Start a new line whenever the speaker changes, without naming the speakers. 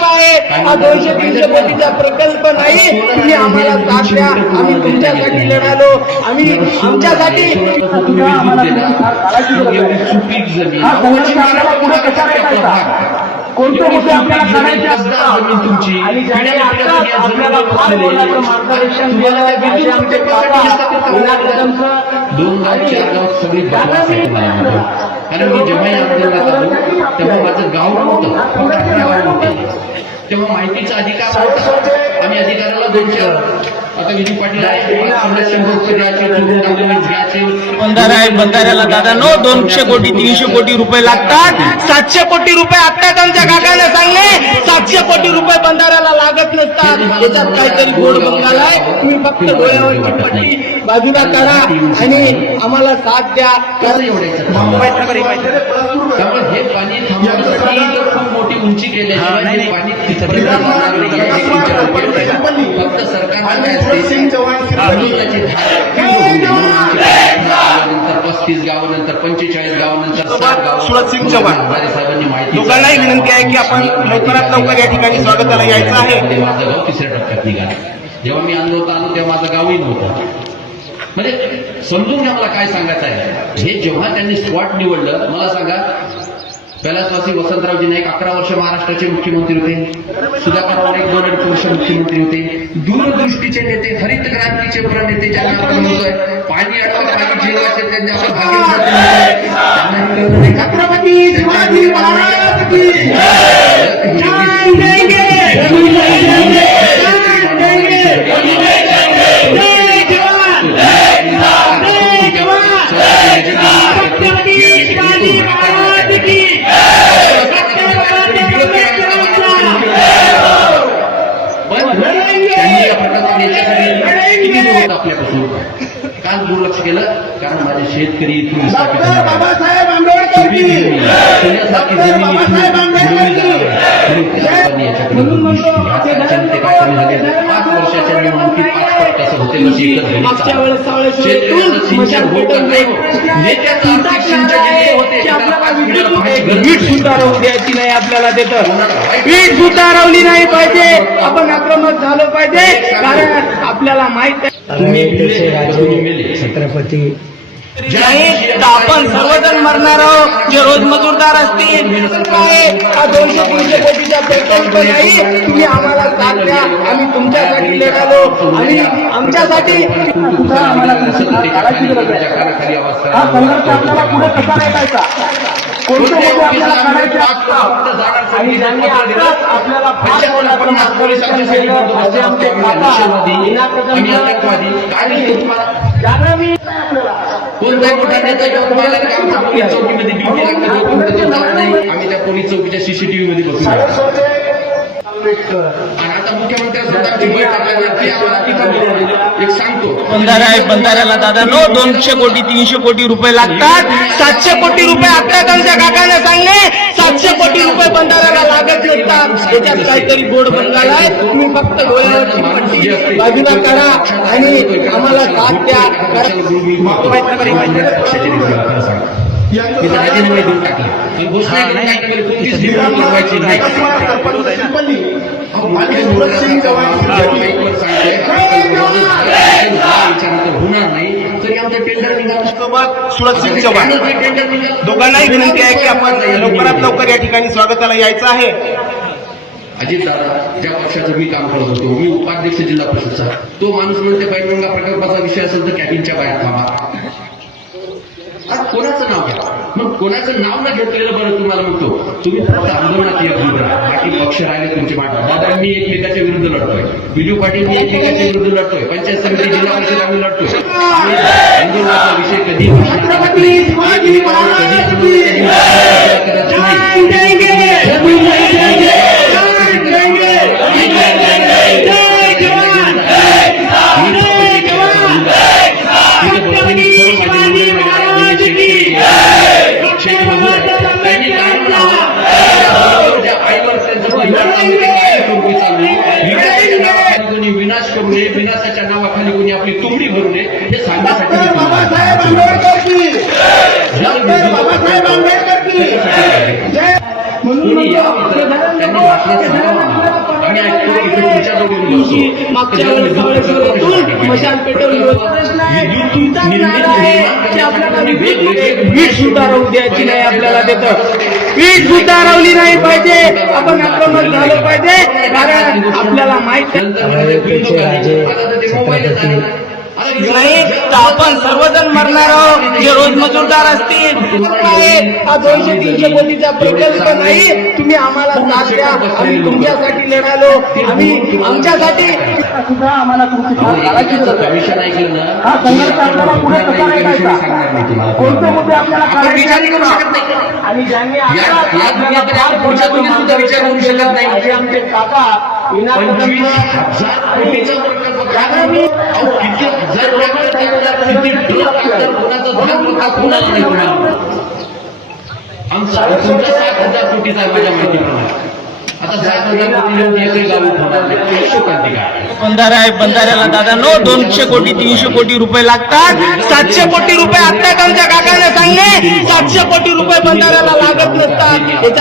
प्रकल्प आहे. हा दोनशे तीनशे कोटीचा प्रकल्प नाही. तुम्ही आम्हाला साथ द्या. आम्ही तुमच्यासाठी लढालो. आम्ही आमच्यासाठी कोणते मुद्दे आपल्याला आणि ज्यांनी आत्ताच फार मोलाचं. मार्गदर्शन आमचे
दोन चार सगळी कारण मी जेव्हा या आंदोलनात आलो तेव्हा माझं गाव होते तेव्हा माहितीचा अधिकार आम्ही अधिकाराला दोन चार आता पाटील
बंधारा आहे बंधाऱ्याला दादा नो दोनशे कोटी तीनशे कोटी रुपये लागतात. सातशे कोटी रुपये आत्ताच आमच्या काकाने सांगले. सातशे कोटी रुपये बंधाऱ्याला लागत नसतात. त्याच्यात काहीतरी गोड बंगाल आहे. तुम्ही फक्त डोळ्यावरची पट्टी बाजूला करा आणि आम्हाला साथ द्या.
हे पाणी खूप मोठी उंची पाणी आहे. फक्त सरकारला आमच्या गावानंतर पस्तीस गावानंतर पंचेचाळीस गावानंतर साठ गाव
सुरत सिंग चव्हाण.
साहेबांनी माहिती
लोकांनाही विनंती आहे की आपण लवकरात लवकर या ठिकाणी स्वागताला यायचं आहे.
माझं गाव तिसऱ्या टप्प्यात निघालं. जेव्हा मी आंदोलन आलो तेव्हा माझं गावही नव्हतं. म्हणजे समजून घ्या मला काय सांगायचं आहे. हे जेव्हा त्यांनी स्पॉट निवडलं मला सांगा कैलासवासी वसंतरावजी नाईक अकरा वर्ष महाराष्ट्राचे मुख्यमंत्री होते. सुधाकरराव नाईक दोन अडीच वर्ष मुख्यमंत्री होते. दूरदृष्टीचे नेते हरित क्रांतीचे प्रणेते ज्यांना आपण म्हणतोय पाणी अडवत पाणी जिरवायचे त्यांनी आपलं भाग्य. त्यांना नाही.
सुद्धा राहू द्यायची नाही आपल्याला तिथं वीट सुद्धा रावली नाही पाहिजे. आपण आक्रमक झालं पाहिजे. कारण आपल्याला माहीत आहे.
छत्रपती
नाही तर आपण सर्वजण मरणार आहोत जे रोज मजूरदार असतील हा दोनशे तीनशे कोटीचा प्रकल्प नाही. तुम्ही आम्हाला साथ द्या. आम्ही तुमच्यासाठी लढालो. आणि आमच्यासाठी आम्हाला. हा संघर्ष आपल्याला पुढे कसा मुद्दे आपल्याला
पोलीस चौकीमध्ये ड्युटी आम्ही त्या चौकीच्या सीसीटीव्ही मध्ये बसून आता. एक सांगतो.
बंधारा आहे बंधाऱ्याला दादा नो दोनशे कोटी तीनशे कोटी रुपये लागतात. सातशे कोटी रुपये आमच्या काकाने सांगले. सातशे कोटी रुपये बंधाऱ्याला लागत नसतात याच्यात काहीतरी बंगाल आहे. तुम्ही फक्त डोळ्यावरची पट्टी बाजूला करा आणि आम्हाला साथ द्या.
होणार नाही. तरी आमचं टेंडर
चव्हाण. दोघांनाही विनंती आहे की आपण लवकरात लवकर या ठिकाणी स्वागताला यायचं आहे.
अजित दादा ज्या पक्षाचं मी काम करत होतो मी उपाध्यक्ष जिल्हा परिषदचा. तो माणूस म्हणते पैनगंगा प्रकल्पाचा विषय असेल तर कॅबिनच्या बाहेर थांबा. आज कोणाचं नाव घ्या. मग कोणाचं नाव न घेतलेलं बरं तुम्हाला म्हणतो. तुम्ही फक्त आंदोलनात राहा बाकी पक्ष राहिले तुमचे मागे. दादा मी एकमेकाच्या विरुद्ध लढतोय. विजू पाटील मी एकमेकाच्या विरुद्ध लढतोय. पंचायत समिती जिल्हा परिषद आम्ही लढतोय. आंदोलनाचा विषय कधी
छत्रपती मागच्या वेळेस मशाल पेटवली. प्रश्न आहे, की आपल्याला वीट सुद्धा राहू द्यायची नाही आपल्याला तिथं वीट सुद्धा रावली नाही पाहिजे आपण आक्रमक झालं पाहिजे कारण आपल्याला माहीत नाही तर आपण सर्वजण मरणार आहोत. जे रोज मजूरदार असतील. हा दोनशे तीनशे कोटीचा प्रकल्प नाही. तुम्ही आम्हाला साथ द्या. आम्ही तुमच्यासाठी लढालो. आम्ही आमच्यासाठी सुद्धा आम्हाला
ऐकलं ना?
हा संघर्ष आपल्याला पुढे कसा करायचा. कोणते मुद्दे आपल्याला काढायचे
करू
का?
शकत नाही.
आणि ज्यांनी
पुढच्या दुनियेत सुद्धा विचार करू शकत नाही.
आमचे काका
पंचवीस हजार कोटीचा प्रकल्प काय नाही? अहो, किती हजार ट्रॅक्टर टाकतात, किती ट्रक टाकतात, कोणाचा नाही आमचा सात हजार कोटीचा आहे माझ्या माहितीप्रमाणे.
बंधारा आहे बंधाऱ्याला दादा दोनशे कोटी तीनशे कोटी रुपये लागतात. सातशे कोटी रुपये आता आमच्या काकाने सांगले सातशे कोटी रुपये बंधाऱ्याला लागत नसतात.